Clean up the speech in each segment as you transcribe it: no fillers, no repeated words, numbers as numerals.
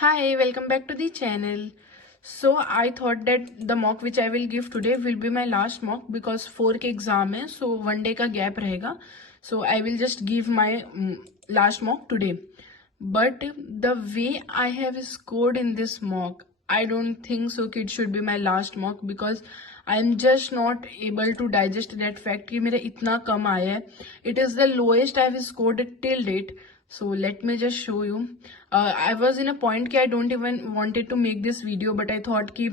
Hi, welcome back to the channel. So I thought that the mock which I will give today will be my last mock because 4 के एग्जाम है, so one day का gap रहेगा. So I will just give my last mock today. But the way I have scored in this mock, I don't think so कि it should be my last mock because I'm just not able to digest that fact कि मेरा इतना कम आया है. It is the lowest I have scored till date. So let me just show you. I was in a point कि I don't even wanted to make this video, but I thought कि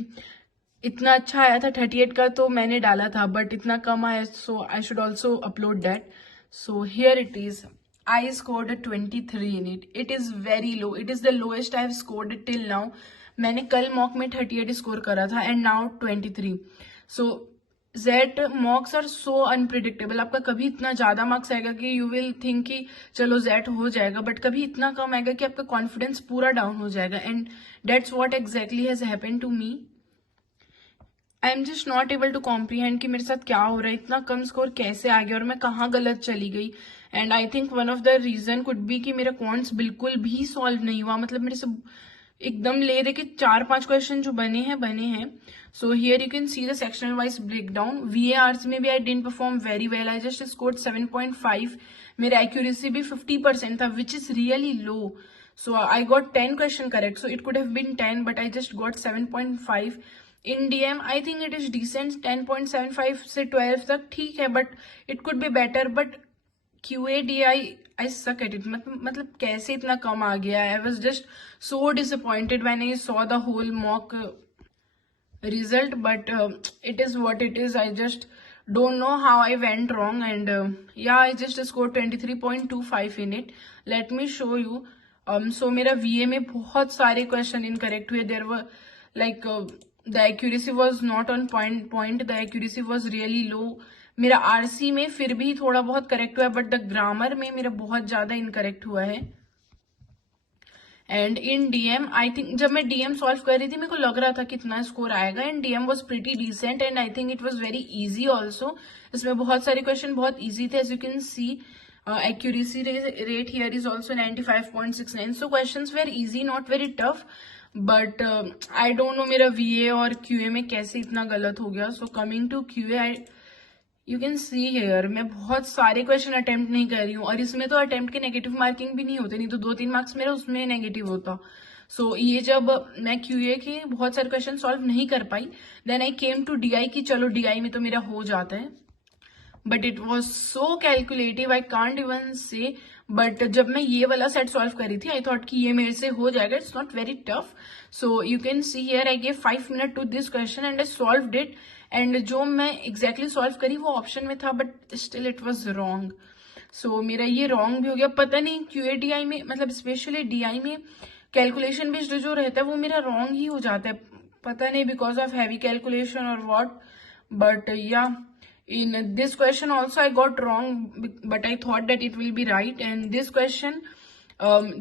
इतना अच्छा आया था 38 का तो मैंने डाला था, but इतना कम आया, so I should also upload that. So here it is. I scored a 23 in it. It is very low. It is the lowest I have scored till now. मैंने कल मॉक में 38 स्कोर करा था and now 23. So XAT mocks are so unpredictable. आपका कभी इतना ज्यादा मार्क्स आएगा कि यू विल थिंक कि चलो जेट हो जाएगा, बट कभी इतना कम आएगा कि आपका कॉन्फिडेंस पूरा डाउन हो जाएगा. And that's what exactly has happened to me. I am just not able to comprehend कि मेरे साथ क्या हो रहा है, इतना कम स्कोर कैसे आ गया और मैं कहाँ गलत चली गई. And I think one of the reason could be कि मेरा क्वांट्स बिल्कुल भी सॉल्व नहीं हुआ. मतलब मेरे से एकदम ले दे के 4-5 क्वेश्चन जो बने हैं. So here you can see the sectional wise break down. VARs में भी I didn't perform very well. I just scored 7.5. मेरा एक्यूरेसी भी 50% था, which is really low. So I got 10 question correct, so it could have been 10, but I just got 7.5. In DM I think it is decent. 10.75 से 12 तक ठीक है, but it could be better. But QA DI I suck at it. मतलब कैसे इतना कम आ गया. I was just so disappointed when I saw the whole mock result, but it is what it is. I just don't know how I went wrong, and yeah, I just scored 23.25 in it. Let me show you. So मेरा VA में बहुत सारे question incorrect हुए. There were like the accuracy was not on point. The accuracy was really low. मेरा RC में फिर भी थोड़ा बहुत करेक्ट हुआ है, बट द ग्रामर में मेरा बहुत ज्यादा इनकरेक्ट हुआ है. And in DM I think जब मैं DM सॉल्व कर रही थी मेरे को लग रहा था कितना स्कोर आएगा, and DM was pretty decent and I think it was very easy also. इसमें बहुत सारे क्वेश्चन बहुत इजी थे. As you can see accuracy rate here is also 95.69. so questions were easy, not very tough, but I don't know मेरा VA और QA में कैसे इतना गलत हो गया. so coming to QA, you can see here मैं बहुत सारे क्वेश्चन अटेम्प्ट नहीं कर रही हूँ, और इसमें तो अटेम्प्ट के नेगेटिव मार्किंग भी नहीं होते, नहीं तो 2-3 मार्क्स मेरा उसमें नेगेटिव होता. सो ये जब मैं QA के बहुत सारे क्वेश्चन सॉल्व नहीं कर पाई, then I came to DI की चलो DI में तो मेरा हो जाता है. But it was so calculative, I can't even से. बट जब मैं ये वाला सेट सॉल्व कर रही थी, आई थॉट कि ये मेरे से हो जाएगा. It's not very tough. So you can see here I gave 5 minutes to this question and I solved it. And जो मैं एग्जैक्टली सॉल्व करी वो ऑप्शन में था, but still it was wrong. So मेरा ये रॉन्ग भी हो गया. पता नहीं QA DI में, मतलब स्पेशली DI में कैलकुलेशन बेस्ड जो रहता है वो मेरा रॉन्ग ही हो जाता है. पता नहीं बिकॉज ऑफ हैवी कैलकुलेशन और वॉट. बट या in this question also I got wrong, but I thought that it will be right, and this question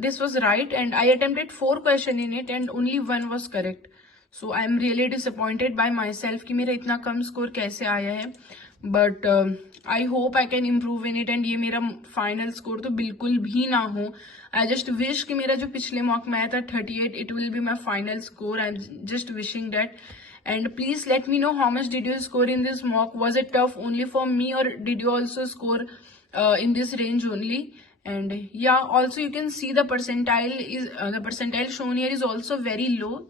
this was right, and I attempted 4 questions in it and only 1 was correct. So I am really disappointed by myself कि मेरा इतना कम स्कोर कैसे आया है. but I hope I can improve in it, and ये मेरा final score तो बिल्कुल भी ना हो. I just wish कि मेरा जो पिछले मॉक में आया था 38, it will be my final score. I am just wishing that. And please let me know how much did you score in this mock. Was it tough only for me, or did you also score in this range only? And yeah, also you can see the percentile shown here is also very low.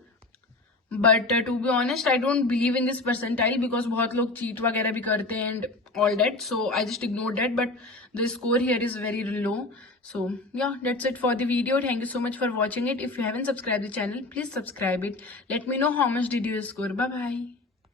But to be honest, I don't believe in this percentile because बहुत लोग cheat वगैरह भी करते हैं and all that. So I just ignored that. But the score here is very low. So yeah, that's it for the video. Thank you so much for watching it. If you haven't subscribed the channel, please subscribe it. Let me know how much did you score. Bye bye.